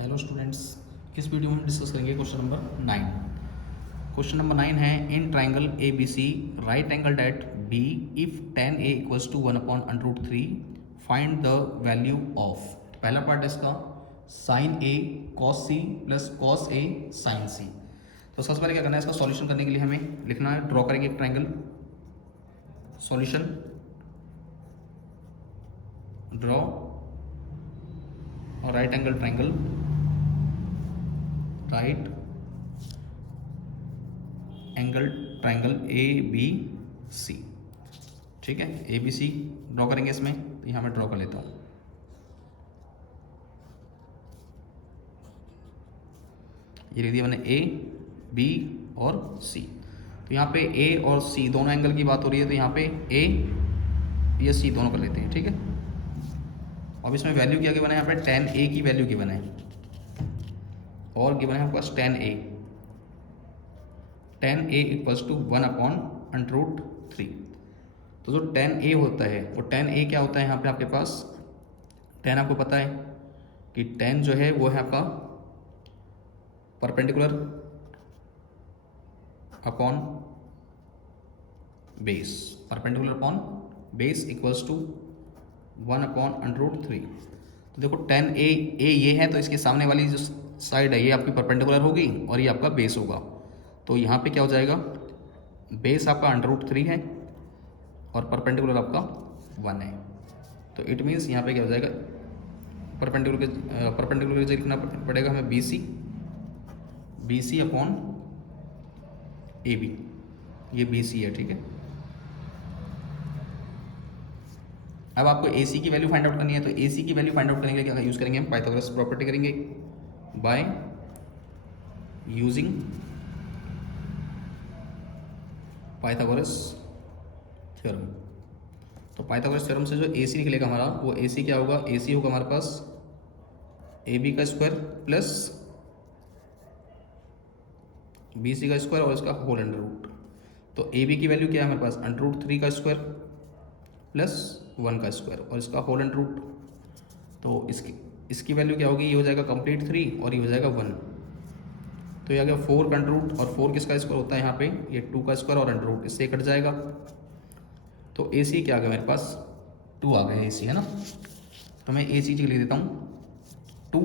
Hello students, इस video में हम डिस्कस करेंगे क्वेश्चन नंबर 9। क्वेश्चन नंबर 9 है in triangle A B C right angle at B if tan a equals to 1/√3 find the value of. पहला part है इसका sine A cos C plus cos A sine C. तो सबसे पहले क्या करना है, इसका सॉल्यूशन करने के लिए हमें लिखना है, ड्रॉ करेंगे एक ट्राइंगल। सॉल्यूशन ड्रॉ और right angle triangle, right angle triangle A B C. ठीक है, ए बी सी ड्रॉ करेंगे इसमें, तो यहाँ मैं ड्रॉ कर लेता हूँ। ये लिख दिया मैंने ए बी और सी। तो यहाँ पे ए और सी दोनों एंगल की बात हो रही है, तो यहाँ पे ए या सी दोनों कर लेते हैं। ठीक है, अब इसमें वैल्यू क्या गिवन है, यहाँ पे tan ए की वैल्यू गिवन है और गिवन है आपके पास tan a इक्वल्स टू 1/√3। तो जो tan a होता है वो tan a क्या होता है, यहाँ पे आपके पास tan आपको पता है कि tan जो है वो है आपका perpendicular upon base, perpendicular upon base equals to 1/√3। तो देखो tan a ये है, तो इसके सामने वाली जो साइड है ये आपकी परपेंडिकुलर होगी और ये आपका बेस होगा। तो यहाँ पे क्या हो जाएगा, बेस आपका √3 है और परपेंडिकुलर आपका 1 है। तो इट मीन्स यहाँ पे क्या हो जाएगा, परपेंडिकुलर के लिखना पड़ेगा हमें B C upon A B. ये बी सी है। ठीक है, अब आपको ए सी की वैल्यू फाइंड आउट करनी है। तो ए सी की वैल्यू फाइंड आउट करने के लिए क्या यूज़ करेंगे, हम पाइथागोरस प्रॉपर्टी करेंगे बाय यूजिंग पाइथागोरस थ्योरम। तो पाइथागोरस थ्योरम से जो ए सी निकलेगा हमारा, वो ए सी क्या होगा, ए सी होगा हमारे पास ए बी का स्क्वायर प्लस बी सी का स्क्वायर और इसका होल अंडर रूट। तो ए बी की वैल्यू क्या है हमारे पास, √3 का स्क्वायर प्लस 1 का स्क्वायर और इसका होल अंडर रूट। तो इसकी वैल्यू क्या होगी, ये हो जाएगा कंप्लीट 3 और ये हो जाएगा 1। तो ये आ गया 4 का अंडर रूट, और 4 किसका स्क्वायर होता है यहाँ पे, ये 2 का स्क्वायर और अंडर रूट, इससे कट जाएगा। तो ए सी क्या आ गया मेरे पास, 2 आ गया ए सी, है ना। तो मैं ए सी लिख देता हूँ 2।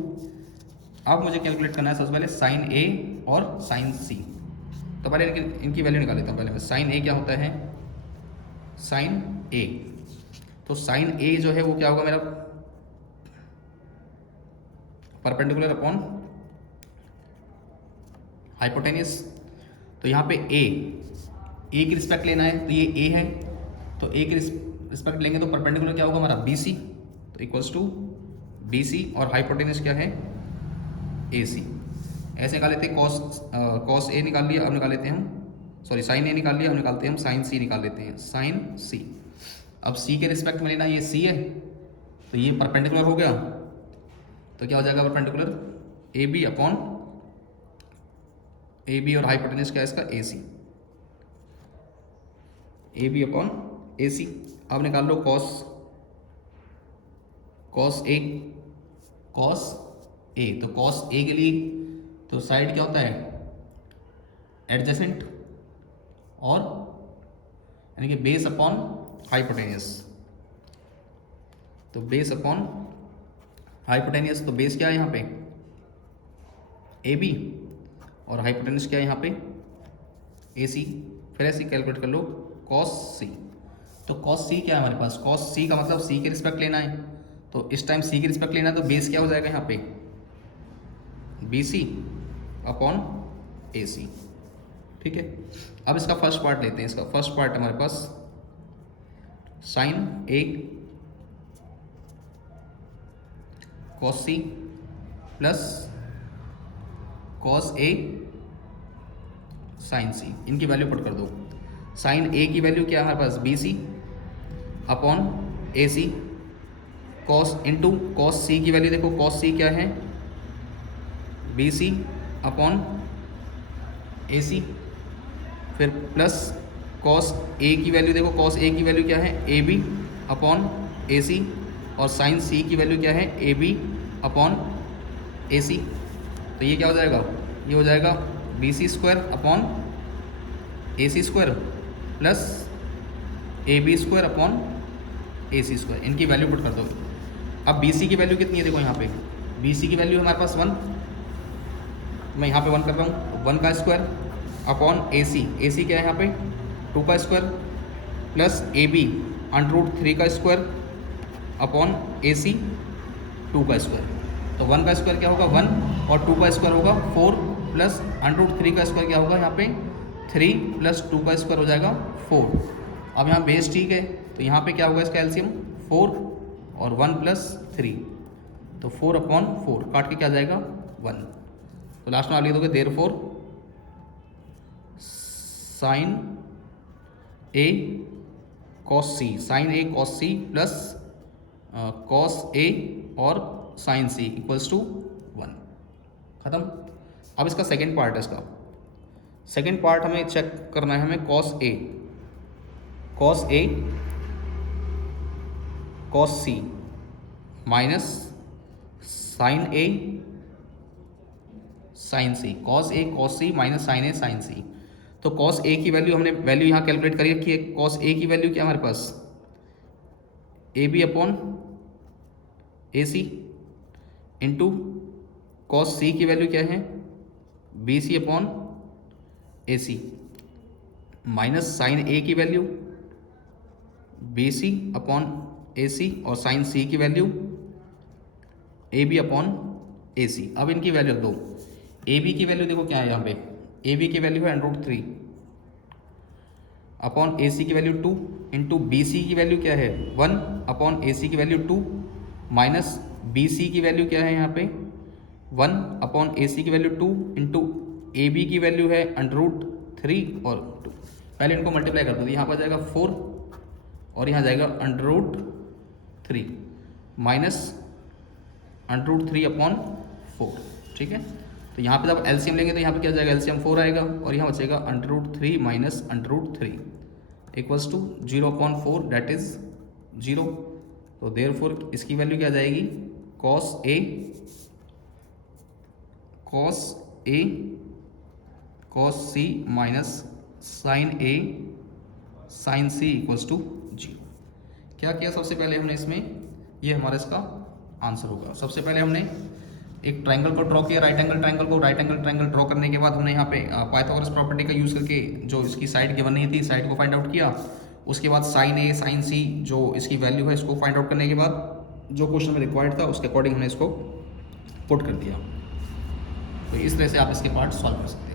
अब मुझे कैलकुलेट करना है सबसे पहले साइन ए और साइन सी। तो पहले इनकी वैल्यू निकाल लेता हूँ। पहले मैं साइन ए क्या होता है, साइन ए, तो साइन ए जो है वो क्या होगा मेरा, परपेंडिकुलर अपॉन हाइपोटेनियस। तो यहाँ पे ए की रिस्पेक्ट लेना है, तो ये ए है, तो ए की रिस्पेक्ट लेंगे तो परपेंडिकुलर क्या होगा हमारा बी सी, तो इक्वल्स टू बी सी और हाइपोटेनियस क्या है ए सी। ऐसे निकाल लेते हैं, कॉस ए निकाल लिया, अब निकाल लेते हैं हम, सॉरी साइन ए निकाल लिया, अब निकालते हैं हम साइन सी निकाल लेते हैं, साइन सी। अब सी के रिस्पेक्ट में लेना, ये सी है तो ये परपेंडिकुलर हो गया, तो क्या हो जाएगा perpendicular A B upon A B और हाइपोटेनियस क्या है इसका ए सी, ए बी अपॉन ए सी। अब निकाल लो कॉस ए, तो कॉस ए के लिए तो साइड क्या होता है एडजेसेंट और यानी कि बेस अपॉन हाइपोटेनियस। तो बेस अपॉन हाइपोटेनियस, तो बेस क्या है यहाँ पे ए बी और हाइपोटेनियस क्या है यहाँ पे ए सी। फिर ऐसे कैलकुलेट कर लो कॉस सी। तो कॉस सी क्या है हमारे पास, कॉस सी का मतलब सी के रिस्पेक्ट लेना है, तो इस टाइम सी के रिस्पेक्ट लेना है, तो बेस क्या हो जाएगा यहाँ पे बी सी अपॉन ए सी। ठीक है, अब इसका फर्स्ट पार्ट लेते हैं। इसका फर्स्ट पार्ट हमारे पास sign A cos C plus cos A sine सी, इनकी वैल्यू पुट कर दो। साइन ए की वैल्यू क्या है हमारे पास B C upon A C, cos into cos C की वैल्यू देखो, कॉस सी क्या है बी सी अपॉन ए सी, फिर प्लस कॉस ए की वैल्यू देखो, कॉस ए की वैल्यू क्या है ए बी अपॉन ए सी, और साइन सी की वैल्यू क्या है ए बी अपॉन ए सी, तो ये क्या हो जाएगा, ये हो जाएगा B C square upon A C square plus A B square upon A C square. इनकी वैल्यू पुट कर दो। अब बी सी की वैल्यू कितनी है, देखो यहाँ पे बी सी की वैल्यू हमारे पास 1, मैं यहाँ पे 1 कर रहा हूँ, 1 का स्क्वायर अपॉन ए सी क्या है यहाँ पे 2 का स्क्वायर प्लस ए बी √3 का स्क्वायर अपॉन ए सी 2 का स्क्वायर। तो 1 का स्क्वायर क्या होगा 1 और 2 का स्क्वायर होगा 4 प्लस √3 का स्क्वायर क्या होगा यहाँ पे 3 प्लस 2 का स्क्वायर हो जाएगा 4। अब यहाँ बेस ठीक है, तो यहाँ पे क्या होगा इसका एलसीएम 4 और 1 प्लस 3, तो 4 अपॉन 4 काट के क्या जाएगा 1। तो लास्ट में आप लिख दोगे therefore sign A cos C, sign A cos C plus cos ए और साइन सी इक्वल्स टू 1। खत्म। अब इसका सेकेंड पार्ट है, इसका सेकेंड पार्ट हमें चेक करना है, हमें cos A cos C minus sine A sine C, cos A cos C minus sine A sine C. तो कॉस ए की वैल्यू हमने वैल्यू यहाँ कैलकुलेट करी रखी है। कॉस ए की वैल्यू क्या हमारे पास A B upon A C into cos C की वैल्यू क्या है B C upon A C minus sine A की value B C upon A C और साइन सी की value A B upon A C. अब इनकी value रख दो। ए बी की वैल्यू देखो क्या है यहाँ पे, ए बी की वैल्यू है √3 अपॉन ए सी की वैल्यू 2 इंटू बी सी की वैल्यू क्या है 1 अपॉन ए सी की वैल्यू 2 माइनस बी सी की वैल्यू क्या है यहाँ पे 1 अपॉन ए सी की वैल्यू 2 इंटू ए बी की वैल्यू है √3 और 2। पहले इनको मल्टीप्लाई कर दो, यहाँ पर जाएगा 4 और यहाँ जाएगा √3 माइनस √3 अपॉन 4। ठीक है, तो यहाँ पे जब एलसीएम लेंगे तो यहाँ पे क्या जाएगा एलसीएम 4 आएगा और यहाँ बचेगा √3 minus √3 equals to 0/4 that is 0। तो देयरफॉर इसकी वैल्यू क्या जाएगी cos A cos C minus sine A sine C equals to 0। क्या किया सबसे पहले हमने इसमें, ये हमारा इसका आंसर होगा। सबसे पहले हमने एक ट्रायंगल को ड्रॉ किया, राइट एंगल ट्रायंगल ड्रॉ करने के बाद हमने यहाँ पे पाइथागोरस प्रॉपर्टी का यूज़ करके जो इसकी साइड गिवन नहीं थी साइड को फाइंड आउट किया। उसके बाद साइन ए साइन सी जो इसकी वैल्यू है इसको फाइंड आउट करने के बाद जो क्वेश्चन में रिक्वायर्ड था उसके अकॉर्डिंग हमने इसको पुट कर दिया। तो इस तरह से आप इसके पार्ट सॉल्व कर सकते हैं।